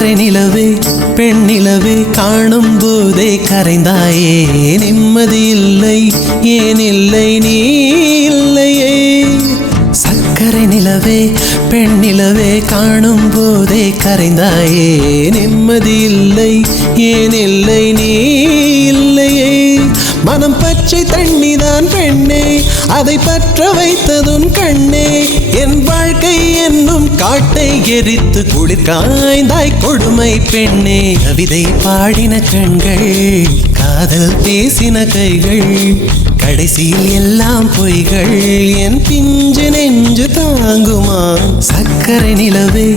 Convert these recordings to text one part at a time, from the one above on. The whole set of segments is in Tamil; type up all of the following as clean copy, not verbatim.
சக்கரை நிலவே பெண் நிலவே காணும் போதே கரைந்தாயே நிம்மதி இல்லை ஏன் இல்லை நீ இல்லையே சக்கரை நிலவே பெண் நிலவே காணும் போதே கரைந்தாயே நிம்மதி இல்லை ஏன் இல்லை நீ இல்லையே மனம் பச்சை தண்ணிதான் பெண்ணே அதை பற்ற வைத்ததும் கண்ணே என் வாழ்க்கை என்னும் காட்டை எரித்து குளிர் காய்ந்தாய் கொடுமை பெண்ணே கவிதை பாடின கண்கள் காதல் பேசின கைகள் கடைசியில் எல்லாம் பொய்கள் என் பிஞ்சு நெஞ்சு தாங்குமா சக்கரை நிலவே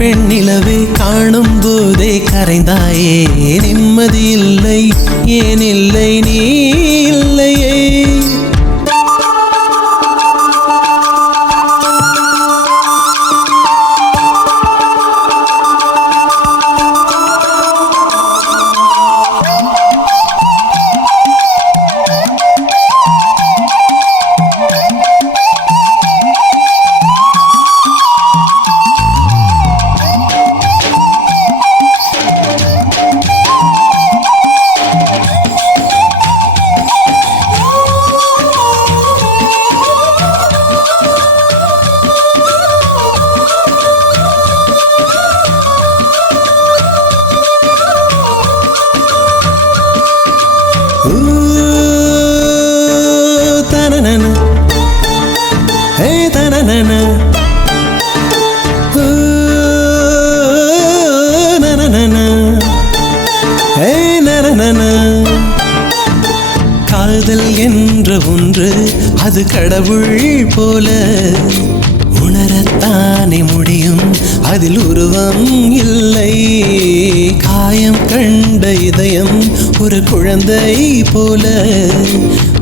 பெண் நிலவே காணும் போதே கரைந்தாயே நிம்மதி இல்லை ஏன் இல்லை நீ இல்லையே காதல் என்ற ஒன்று அது கடவுள் போல உணரத்தானே முடியும் அதில் உருவம் இல்லை காயம் கண்ட இதயம் ஒரு குழந்தை போல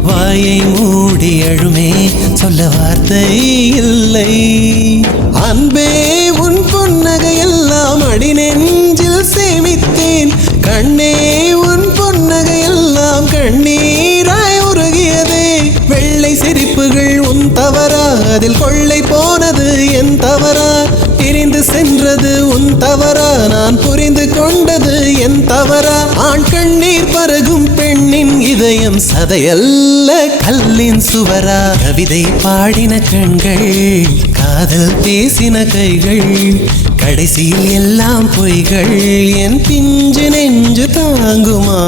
வாயை மூடி அழுமே சொல்ல வார்த்தை இல்லை அன்பே உன் புன்னகை எல்லாம் அடி நெஞ்சில் சேமித்தேன் கண்ணே உன் புன்னகை எல்லாம் கண்ணீராய் உருகியதே வெள்ளை சிரிப்புகள் உன் தவறா அதில் கொள்ளை போனது என் தவறா பிரிந்து சென்றது உன் தவறா நான் புரிந்து கொண்டது என் தவறா ஆண் கண்ணீர் பருகும் பெண்ணின் இதயம் சதையல்ல கல்லின் சுவரா கவிதை பாடின கண்கள் காதல் பேசின கைகள் கடைசியில் எல்லாம் பொய்கள் என் பிஞ்சு நெஞ்சு தாங்குமா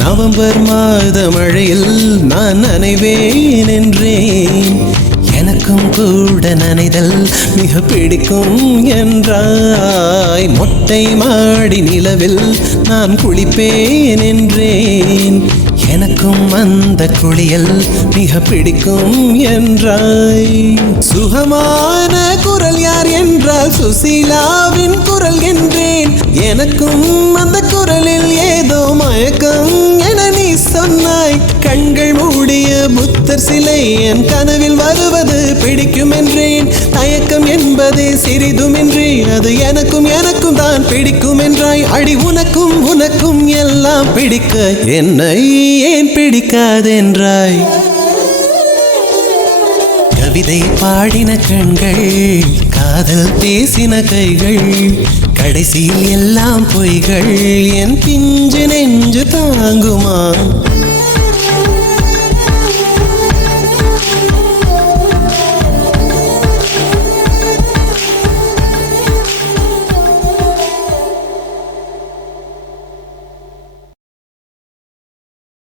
நவம்பர் மாத மழையில் நான் நனைவேன் என்றேன் எனக்கும் கூட நனைதல் மிக பிடிக்கும் என்றாய் மொட்டை மாடி நிலவில் நான் குளிப்பேன் என்றேன் எனக்கும் அந்த குளியல் மிக பிடிக்கும் என்றாய் சுகமான குரல் யார் என்றால் சுசீலாவின் குரல் என்றேன் எனக்கும் அந்த குரலில் ஏதோ மயக்கம் என நீ சொன்னாய் கண்கள் மூடிய புத்தர் சிலை என் கனவில் வருவது பிடிக்கும் என்றேன் தயக்கம் என்பதே சிறிதுமின்றி அது எனக்கும் எனக்கும் தான் பிடிக்கும் என்றாய் அடி உனக்கும் உனக்கும் எல்லாம் பிடிக்க என்னை ஏன் பிடிக்காதென்றாய் கவிதை பாடின கண்கள் காதல் பேசின கைகள் கடைசியில் எல்லாம் பொய்கள் என் பிஞ்சு நெஞ்சு தாங்குமா